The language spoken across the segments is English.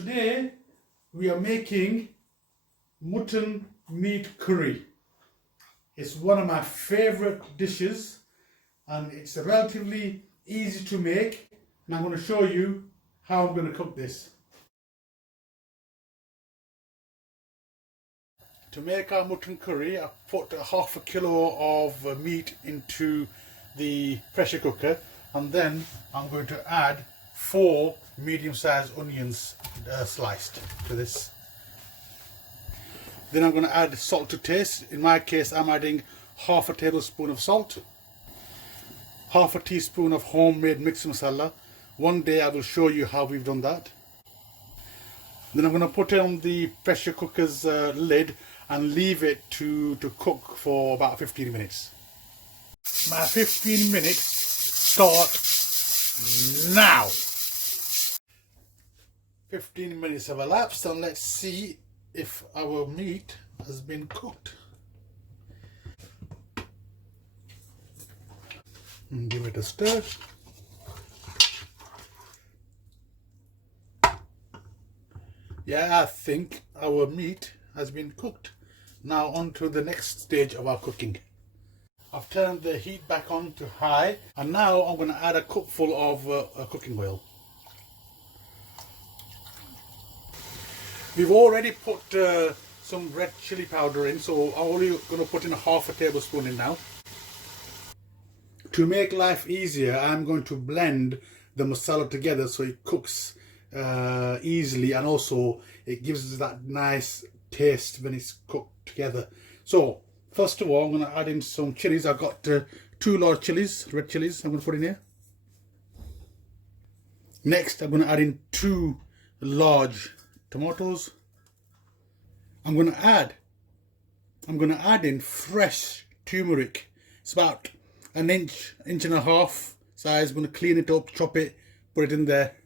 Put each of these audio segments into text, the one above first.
Today we are making mutton meat curry. It's one of my favorite dishes and it's relatively easy to make, and I'm going to show you how I'm going to cook this. To make our mutton curry, I put half a kilo of meat into the pressure cooker, and then I'm going to add 4 medium-sized onions sliced to this. Then I'm going to add salt to taste. In my case, I'm adding half a tablespoon of salt, half a teaspoon of homemade mixed masala. One day I will show you how we've done that. Then I'm going to put on the pressure cooker's lid and leave it to cook for about 15 minutes. My 15 minutes start now. 15 minutes have elapsed, and let's see if our meat has been cooked. And give it a stir. Yeah, I think our meat has been cooked. Now on to the next stage of our cooking. I've turned the heat back on to high, and now I'm going to add a cupful of cooking oil. We've already put some red chili powder in, so I'm only going to put in half a tablespoon in now. To make life easier, I'm going to blend the masala together so it cooks easily, and also it gives us that nice taste when it's cooked together. So first of all, I'm going to add in some chilies. I've got 2 large chilies, red chilies, I'm going to put in here. Next, I'm going to add in 2 large tomatoes. I'm going to add in fresh turmeric. It's about an inch and a half size. I'm going to clean it up, chop it, put it in there.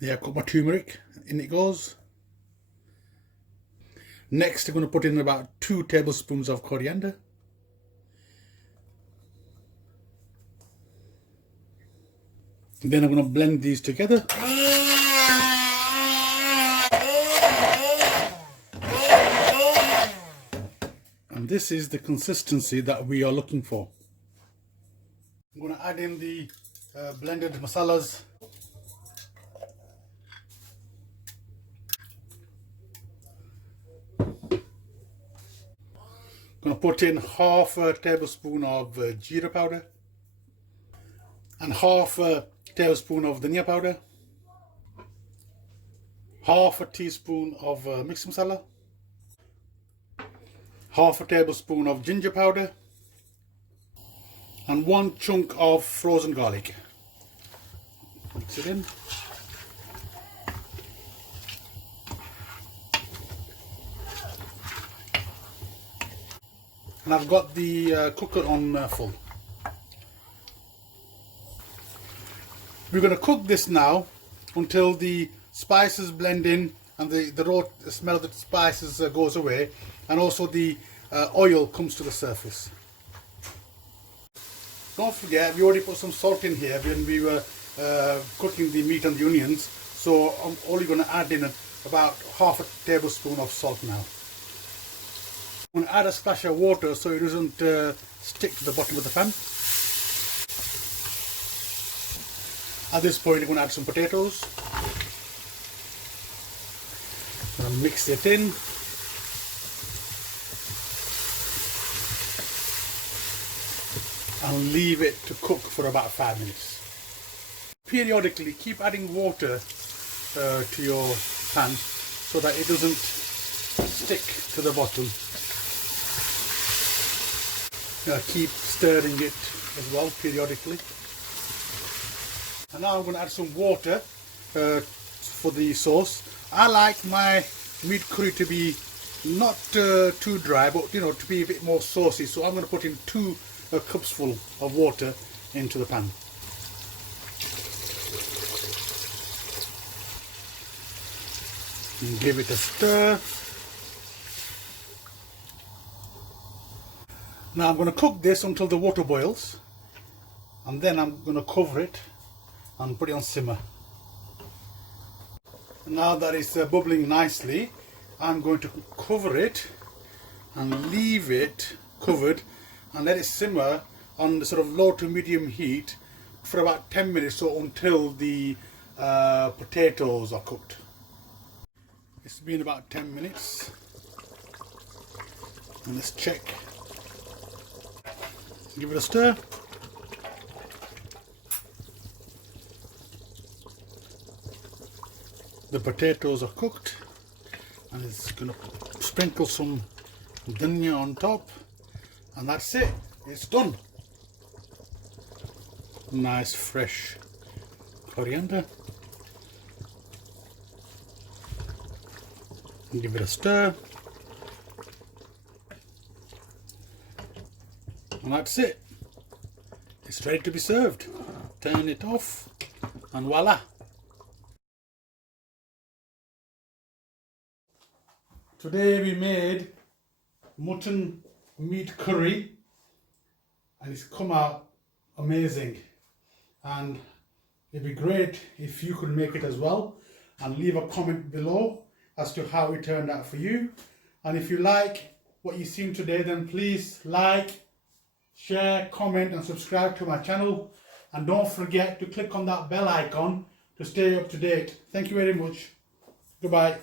Yeah, I've got my turmeric, in it goes. Next, I'm going to put in about 2 tablespoons of coriander. And then I'm going to blend these together. And this is the consistency that we are looking for. I'm going to add in the blended masalas. I'm going to put in half a tablespoon of jeera powder and half a tablespoon of dhania powder, half a teaspoon of mixed masala, half a tablespoon of ginger powder, and 1 chunk of frozen garlic. Mix it in. And I've got the cooker on full. We're going to cook this now until the spices blend in and the raw smell of the spices goes away, and also the oil comes to the surface. Don't forget, we already put some salt in here when we were cooking the meat and the onions, so I'm only going to add in about half a tablespoon of salt now. I'm going to add a splash of water so it doesn't stick to the bottom of the pan. At this point, I'm going to add some potatoes. I'm going to mix it in. And leave it to cook for about 5 minutes. Periodically, keep adding water to your pan so that it doesn't stick to the bottom. Keep stirring it as well periodically. And now I'm going to add some water for the sauce. I like my meat curry to be not too dry, but to be a bit more saucy. So I'm going to put in 2 cups full of water into the pan. And give it a stir. Now I'm going to cook this until the water boils, and then I'm going to cover it and put it on simmer. Now that it's bubbling nicely, I'm going to cover it and leave it covered and let it simmer on the sort of low to medium heat for about 10 minutes or until the potatoes are cooked. It's been about 10 minutes and let's check. Give it a stir. The potatoes are cooked and it's going to sprinkle some dhania on top and that's it, it's done. Nice fresh coriander. Give it a stir and that's it, it's ready to be served. Turn it off and voila. Today we made mutton meat curry and it's come out amazing, and it'd be great if you could make it as well and leave a comment below as to how it turned out for you. And if you like what you've seen today, then please like, share, comment and subscribe to my channel, and don't forget to click on that bell icon to stay up to date. Thank you very much. Goodbye.